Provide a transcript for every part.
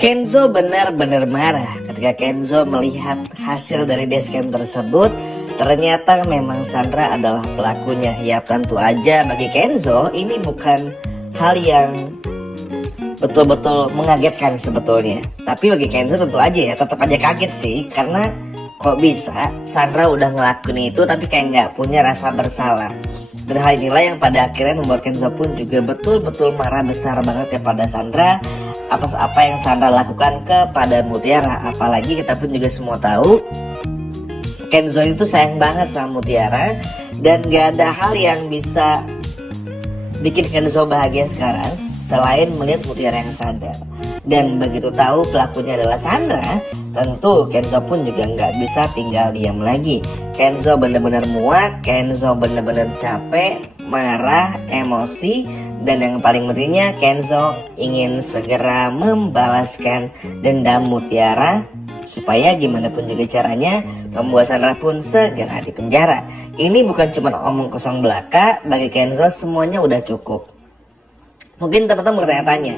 Kenzo benar-benar marah ketika Kenzo melihat hasil dari dashcam tersebut. Ternyata memang Sandra adalah pelakunya. Ya tentu aja bagi Kenzo ini bukan hal yang betul-betul mengagetkan sebetulnya. Tapi bagi Kenzo tentu aja ya tetap aja kaget sih. Karena kok bisa Sandra udah ngelakuin itu tapi kayak nggak punya rasa bersalah. Dan hal inilah yang pada akhirnya membuat Kenzo pun juga betul-betul marah besar banget kepada Sandra atas apa yang Sandra lakukan kepada Mutiara. Apalagi kita pun juga semua tahu Kenzo itu sayang banget sama Mutiara. Dan gak ada hal yang bisa bikin Kenzo bahagia sekarang selain melihat Mutiara yang sadar. Dan begitu tahu pelakunya adalah Sandra, tentu Kenzo pun juga nggak bisa tinggal diam lagi. Kenzo benar-benar muak, Kenzo benar-benar capek, marah, emosi. Dan yang paling pentingnya Kenzo ingin segera membalaskan dendam Mutiara, supaya gimana pun juga caranya membuat Sandra pun segera dipenjara. Ini bukan cuma omong kosong belaka, bagi Kenzo semuanya udah cukup. Mungkin teman-teman bertanya-tanya,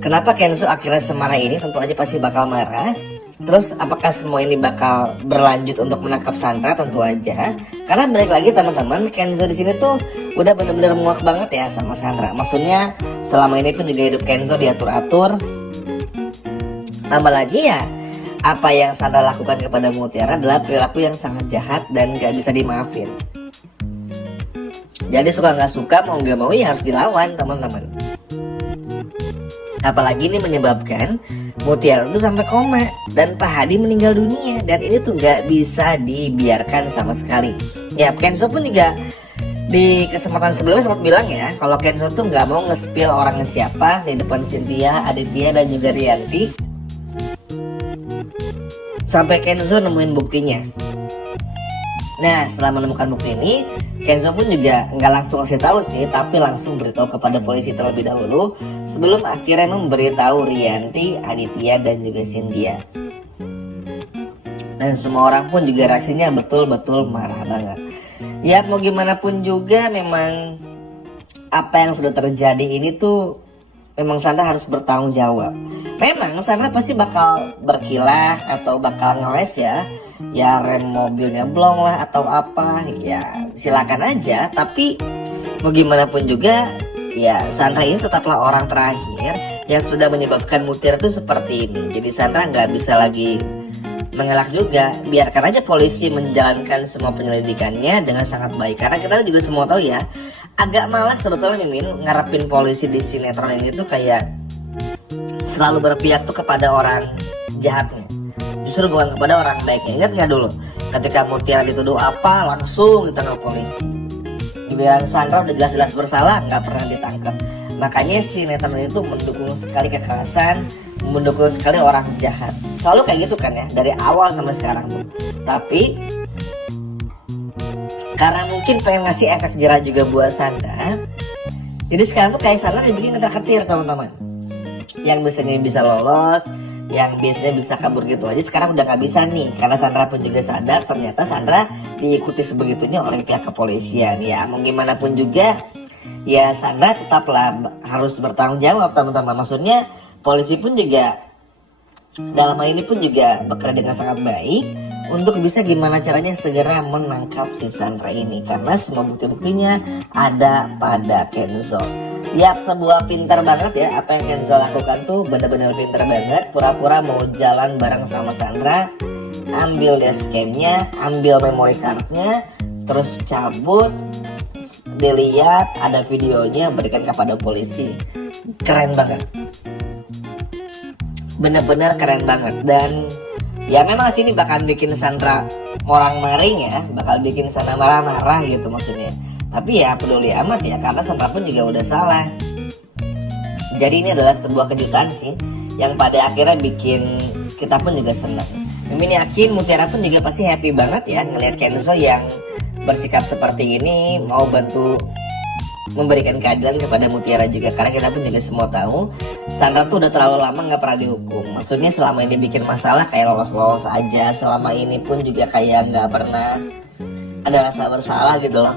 kenapa Kenzo akhirnya semarah ini? Tentu aja pasti bakal marah. Terus apakah semua ini bakal berlanjut untuk menangkap Sandra? Tentu aja. Karena balik lagi teman-teman, Kenzo di sini tuh udah bener-bener muak banget ya sama Sandra. Maksudnya selama ini pun juga hidup Kenzo diatur-atur. Tambah lagi ya, apa yang Sandra lakukan kepada Mutiara adalah perilaku yang sangat jahat dan gak bisa dimaafin. Jadi suka gak suka, mau gak mau ya harus dilawan teman-teman. Apalagi ini menyebabkan Mutiara itu sampai koma dan Pak Hadi meninggal dunia. Dan ini tuh gak bisa dibiarkan sama sekali. Ya Kenzo pun juga di kesempatan sebelumnya sempat bilang ya, kalau Kenzo tuh gak mau nge-spill orangnya siapa di depan Cynthia, Aditya dan juga Rianti. Sampai Kenzo nemuin buktinya. Nah setelah menemukan bukti ini, Kenzo pun juga nggak langsung kasih tahu sih, tapi langsung beritahu kepada polisi terlebih dahulu sebelum akhirnya memberitahu Rianti, Aditya dan juga Cynthia. Dan semua orang pun juga reaksinya betul-betul marah banget. Ya mau gimana pun juga memang apa yang sudah terjadi ini tuh memang Sandra harus bertanggung jawab. Memang Sandra pasti bakal berkilah atau bakal ngeles ya rem mobilnya blong lah atau apa, ya silakan aja. Tapi mau gimana pun juga ya Sandra ini tetaplah orang terakhir yang sudah menyebabkan Mutiara itu seperti ini. Jadi Sandra nggak bisa lagi mengelak juga. Biarkan aja polisi menjalankan semua penyelidikannya dengan sangat baik. Karena kita juga semua tahu ya, agak malas sebetulnya Mimin ngarepin polisi di sinetron ini tuh kayak selalu berpihak tuh kepada orang jahatnya, justru bukan kepada orang baiknya. Ingat nggak dulu ketika Mutiara dituduh apa langsung ditangkap polisi. Giliran Sandra udah jelas-jelas bersalah nggak pernah ditangkap. Makanya sinetron itu mendukung sekali kekerasan, mendukung sekali orang jahat. Selalu kayak gitu kan ya, dari awal sampai sekarang tuh. Tapi karena mungkin pengen ngasih efek jerah juga buat Sandra, jadi sekarang tuh kayak Sandra dibikin ketar-ketir teman-teman. Yang biasanya bisa lolos, yang biasanya bisa kabur gitu aja, sekarang udah gak bisa nih. Karena Sandra pun juga sadar ternyata Sandra diikuti sebegitunya oleh pihak kepolisian. Ya mau gimana pun juga ya Sandra tetaplah harus bertanggung jawab teman-teman. Maksudnya polisi pun juga dalam hal ini pun juga bekerja dengan sangat baik untuk bisa gimana caranya segera menangkap si Sandra ini. Karena semua bukti-buktinya ada pada Kenzo. Yap, sebuah pintar banget ya apa yang Kenzo lakukan tuh, benar-benar pintar banget. Pura-pura mau jalan bareng sama Sandra, ambil dashcamnya, ambil memory cardnya, terus cabut, dilihat ada videonya, berikan kepada polisi. Keren banget, benar-benar keren banget. Dan ya memang sini bakal bikin Sandra orang maring ya, bakal bikin Sandra marah-marah gitu maksudnya. Tapi ya peduli amat ya, karena Sandra pun juga udah salah. Jadi ini adalah sebuah kejutan sih yang pada akhirnya bikin kita pun juga senang. Mimin yakin Mutiara pun juga pasti happy banget ya ngelihat Kenzo yang bersikap seperti ini, mau bantu memberikan keadilan kepada Mutiara juga. Karena kita pun juga semua tahu Sandra tuh udah terlalu lama gak pernah dihukum. Maksudnya selama ini bikin masalah kayak lolos-lolos aja, selama ini pun juga kayak gak pernah ada rasa bersalah gitu loh.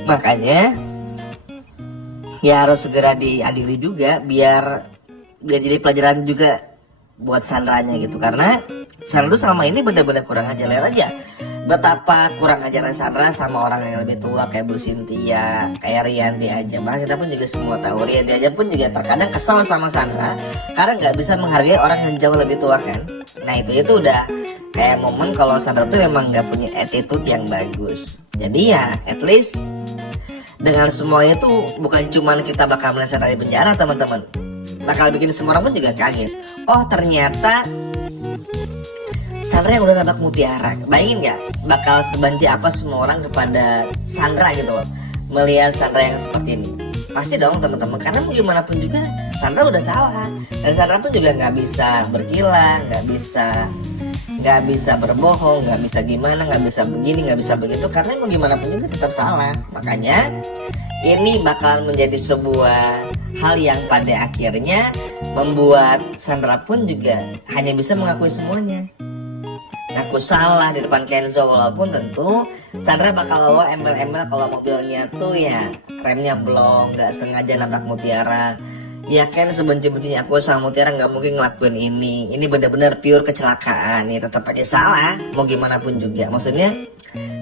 Makanya ya harus segera diadili juga biar biar jadi pelajaran juga buat Sandranya gitu, karena Sandra tuh selama ini benar-benar kurang ajar. Lihat aja betapa kurang ajarnya Sandra sama orang yang lebih tua kayak Bu Cynthia, kayak Rianti aja. Bahkan kita pun juga semua tahu Rianti aja pun juga terkadang kesel sama Sandra karena nggak bisa menghargai orang yang jauh lebih tua kan. Nah itu udah kayak momen kalau Sandra tuh memang nggak punya attitude yang bagus. Jadi ya at least dengan semuanya tuh bukan cuman kita bakal melihat Sandra di penjara teman-teman, bakal bikin semua orang pun juga kaget. Oh ternyata Sandra yang udah nabrak mutiara. Bayangin gak bakal sebanci apa semua orang kepada Sandra gitu loh, melihat Sandra yang seperti ini. Pasti dong teman-teman, karena mau gimana pun juga Sandra udah salah. Dan Sandra pun juga gak bisa berkilah, gak bisa berbohong, gak bisa gimana, gak bisa begini, gak bisa begitu, karena mau gimana pun juga tetap salah. Makanya ini bakal menjadi sebuah hal yang pada akhirnya membuat Sandra pun juga hanya bisa mengakui semuanya. Aku salah di depan Kenzo, walaupun tentu Sandra bakal bawa embel-embel kalau mobilnya tuh ya remnya blong, nggak sengaja nabrak mutiara. Ya Ken, sebenci-bencinya aku sama mutiara nggak mungkin ngelakuin ini. Ini benar-benar pure kecelakaan. Nih tetap aja salah, mau gimana pun juga. Maksudnya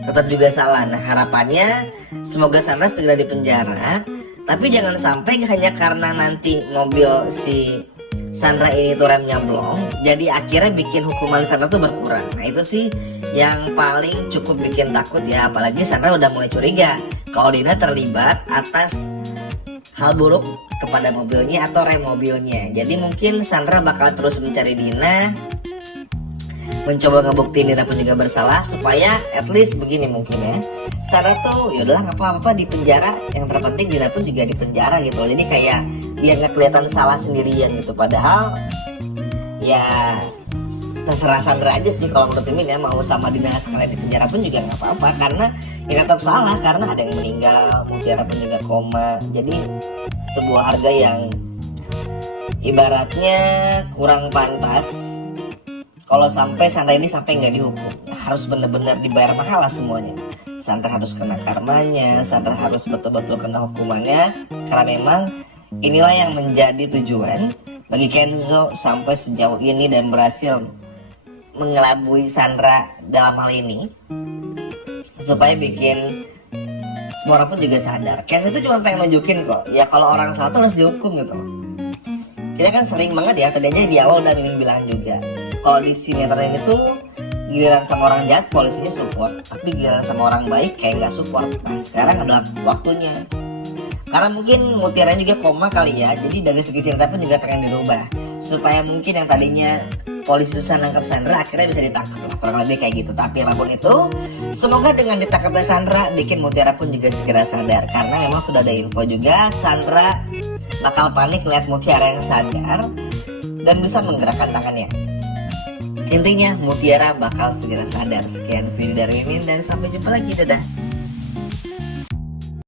tetap juga salah. Nah harapannya semoga Sandra segera dipenjara. Tapi jangan sampai hanya karena nanti mobil si Sandra ini tuh remnya blong, jadi akhirnya bikin hukuman Sandra tuh berkurang. Nah itu sih yang paling cukup bikin takut ya. Apalagi Sandra udah mulai curiga kalau Dina terlibat atas hal buruk kepada mobilnya atau rem mobilnya. Jadi mungkin Sandra bakal terus mencari Dina, mencoba ngebuktiin Dina pun juga bersalah, supaya at least begini mungkin ya, Sandra tuh yaudahlah nggak apa-apa di penjara, yang terpenting Dina pun juga di penjara gitu. Jadi kayak biar nggak kelihatan salah sendirian gitu. Padahal ya terserah Sandra aja sih kalau menurut Mimin ya, mau sama Dina sekalian di penjara pun juga nggak apa-apa, karena ya tetap salah karena ada yang meninggal, mutiara pun juga koma. Jadi sebuah harga yang ibaratnya kurang pantas kalau sampai Sandra ini sampai nggak dihukum. Harus bener-bener dibayar mahal lah semuanya. Sandra harus kena karmanya, Sandra harus betul-betul kena hukumannya, karena memang inilah yang menjadi tujuan bagi Kenzo sampai sejauh ini dan berhasil mengelabui Sandra dalam hal ini, supaya bikin semua orang pun juga sadar. Kenzo itu cuma pengen nunjukin kok, ya kalau orang salah tuh harus dihukum gitu. Kita kan sering banget ya, tadinya di awal udah ingin bilang juga, kalau di sinetron ini tuh giliran sama orang jahat polisinya support, tapi giliran sama orang baik kayak nggak support. Nah sekarang adalah waktunya, karena mungkin mutiara juga koma kali ya. Jadi dari segi cerita pun juga pengen dirubah supaya mungkin yang tadinya polisi susah nangkap Sandra akhirnya bisa ditangkap lah, kurang lebih kayak gitu. Tapi apapun itu, semoga dengan ditangkapnya Sandra bikin mutiara pun juga segera sadar, karena memang sudah ada info juga Sandra bakal panik lihat mutiara yang sadar dan bisa menggerakkan tangannya. Intinya mutiara bakal segera sadar. Sekian video dari Mimin dan sampai jumpa lagi, dadah.